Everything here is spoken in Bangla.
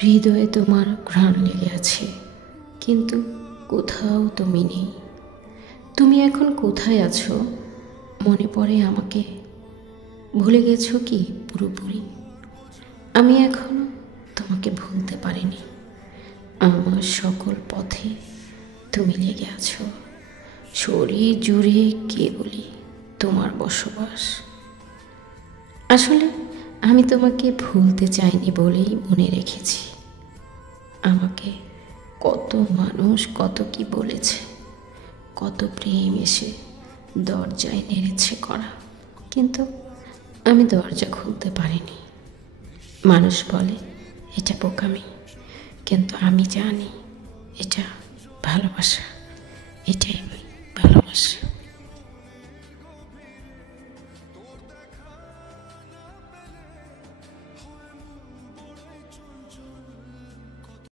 হৃদয়ে তোমার ঘ্রাণ লেগে আছে, কিন্তু কোথাও তুমি নেই। তুমি এখন কোথায় আছো? মনে পড়ে আমাকে? ভুলে গেছো কি পুরোপুরি? আমি এখনো তোমাকে ভুলতে পারিনি। আমার সকল পথে তুমি লেগে আছো, শরীর জুড়ে কেবলই তোমার বসবাস। আসলে আমি তোমাকে ভুলতে চাইনি বলেই মনে রেখেছি। আমাকে কত মানুষ কত কি বলেছে, কত প্রেম এসে দরজায় নেড়েছে করা, কিন্তু আমি দরজা খুলতে পারিনি। মানুষ বলে এটা বোকামি, কিন্তু আমি জানি এটা ভালোবাসা, এটাই ভালোবাসা।